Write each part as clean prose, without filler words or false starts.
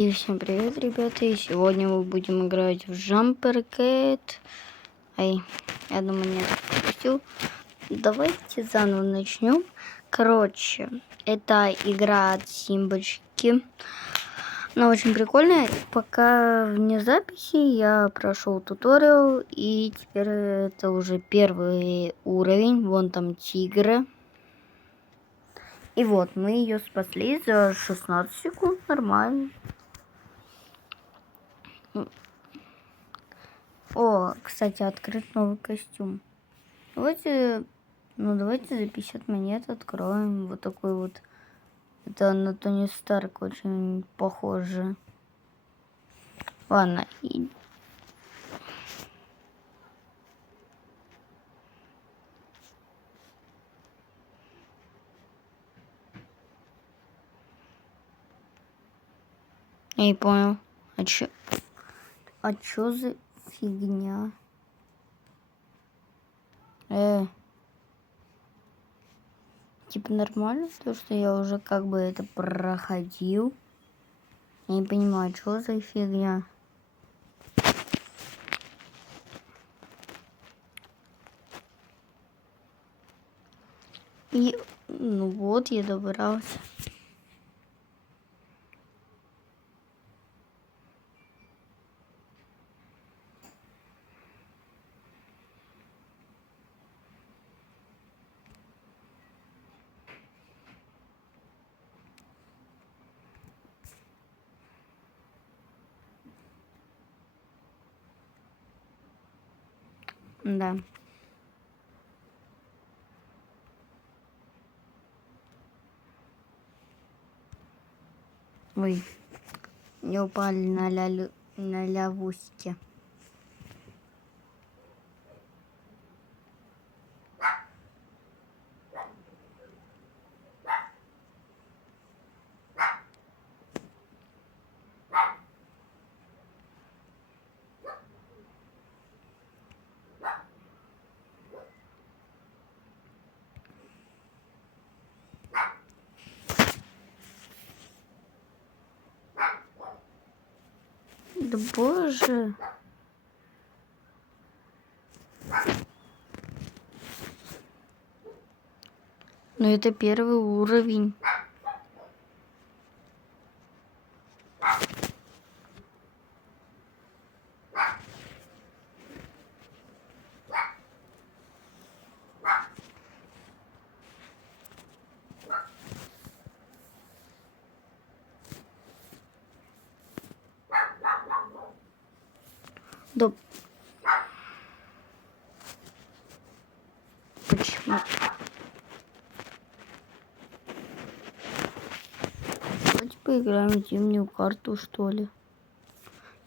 И всем привет, ребята, и сегодня мы будем играть в Jumper Cat. Ай, я думаю, не пропустил. Давайте заново начнем. Короче, это игра от Симбочки. Она очень прикольная. Пока вне записи я прошел туториал, и теперь это уже первый уровень. Вон там тигры. И вот, мы ее спасли за 16 секунд, нормально. О, кстати, открыт новый костюм. Давайте за 50 монет откроем вот такой вот. Это на Тони Старк очень похоже. Ладно. Я не понял. А чё за фигня? Типа нормально, то что я уже как бы это проходил. Я не понимаю, что за фигня. И ну вот я добрался. Да. Ой, не упали на лягушке. Да боже. Но это первый уровень. Да. Почему? Давайте поиграем в зимнюю карту, что ли.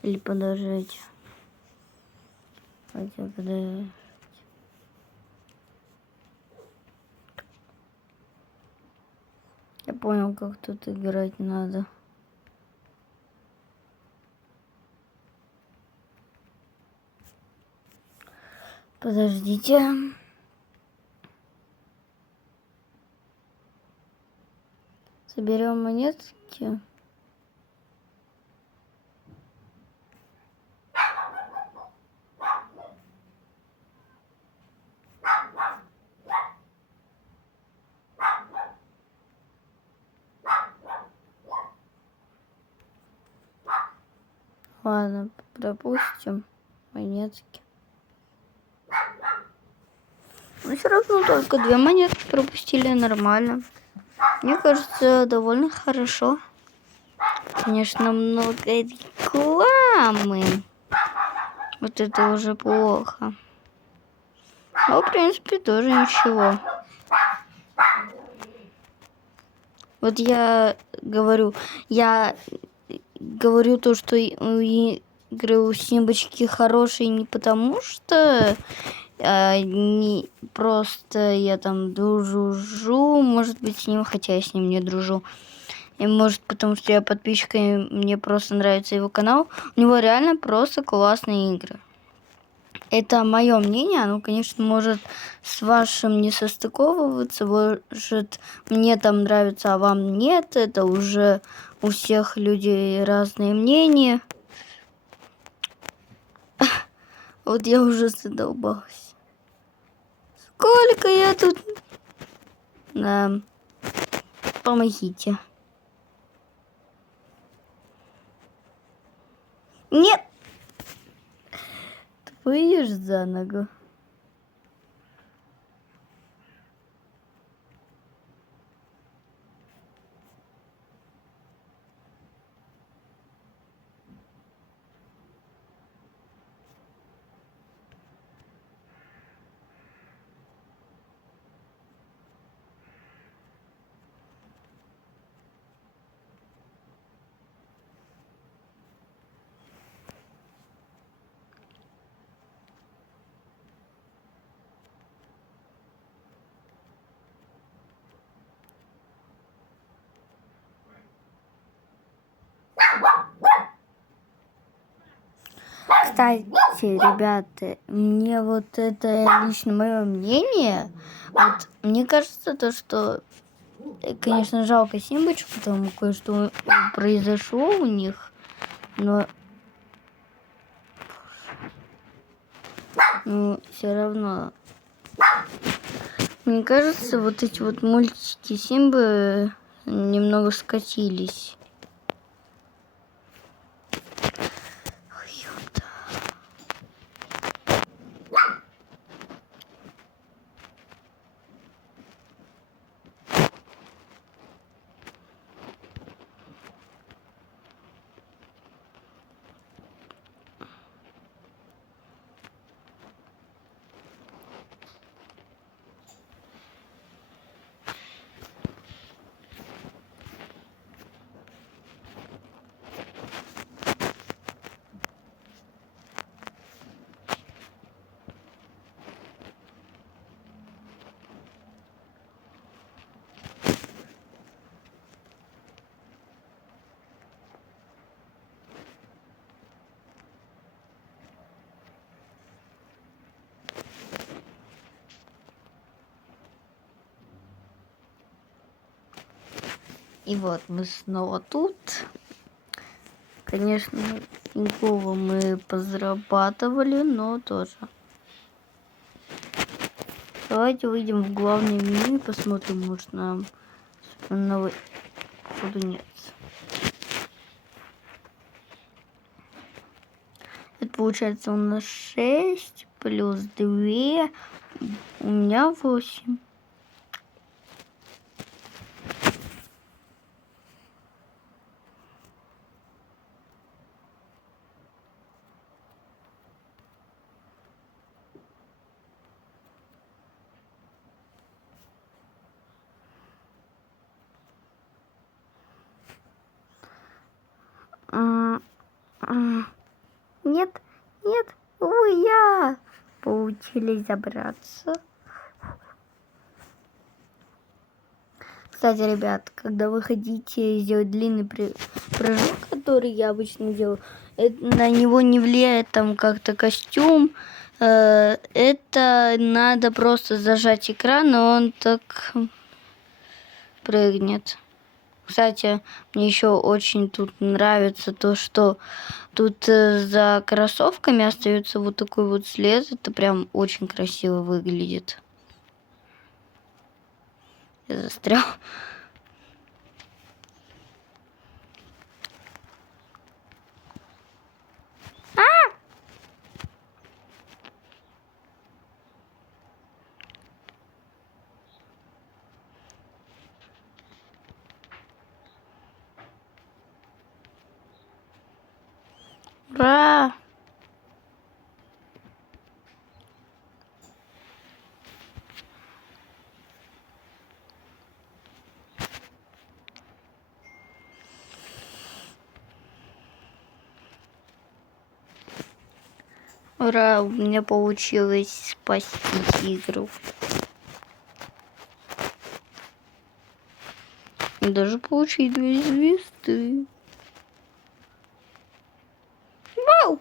Или подождите. Хотя подождите. Я понял, как тут играть надо. Подождите. Соберем монетки. Ладно, пропустим монетки. Но все равно только 2 монетки пропустили, нормально. Мне кажется, довольно хорошо. Конечно, много рекламы. Вот это уже плохо. Но, в принципе, тоже ничего. Вот я говорю то, что игры у Симбочки хорошие не потому, что не просто я там дружу, может быть, с ним, хотя я с ним не дружу. И может, потому что я подписчик, и мне просто нравится его канал. У него реально просто классные игры. Это мое мнение, оно, конечно, может с вашим не состыковываться, может, мне там нравится, а вам нет, это уже у всех людей разные мнения. Вот я уже задолбалась. Сколько я тут... Да. Помогите. Нет! Ты выйдешь за ногу. Кстати, ребята, мне вот это лично мое мнение. Вот мне кажется, то, что, конечно, жалко Симбочку, там кое-что произошло у них, но все равно. Мне кажется, вот эти вот мультики Симбы немного скатились. И вот мы снова тут. Конечно, никого мы позарабатывали, но тоже. Давайте выйдем в главное меню и посмотрим, может нам новый... Походу нет. Это получается у нас 6 плюс 2. У меня 8. Нет, нет, я получились забраться. Кстати, ребят, когда вы хотите сделать длинный прыжок, который я обычно делаю, на него не влияет там как-то костюм. Это надо просто зажать экран, и он так прыгнет. Кстати, мне еще очень тут нравится то, что тут за кроссовками остается вот такой вот след. Это прям очень красиво выглядит. Я застрял. Ура! Ура, у меня получилось спасти тигров. Даже получить 2 звезды. Вау!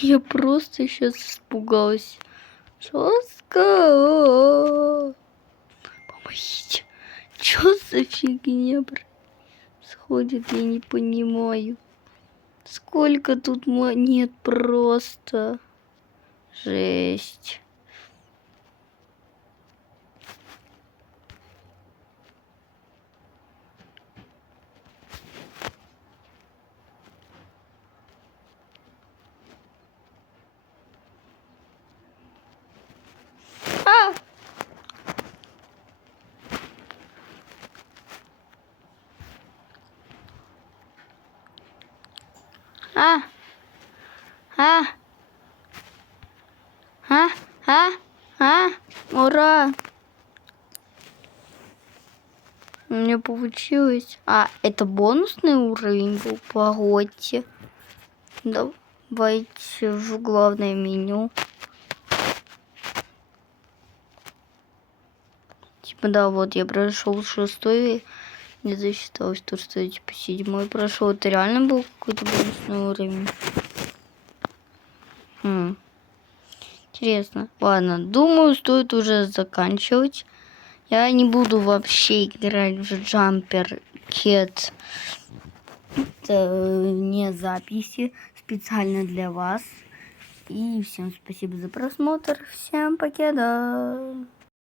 Я просто сейчас испугалась. Жестко. Помогите. Что за фигня происходит, я не понимаю. Сколько тут монет просто. Жесть. А! А! А! А! А! А! Ура! У меня получилось. А, это бонусный уровень был? Погодьте. Давайте в главное меню. Типа, да, вот я прошел 6-й. Не засчиталось то, что я типа 7-й прошел. Это реально был какой-то бонусный уровень? Интересно. Ладно, думаю, стоит уже заканчивать. Я не буду вообще играть в Jumper Cat. Это не записи специально для вас. И всем спасибо за просмотр. Всем покеда.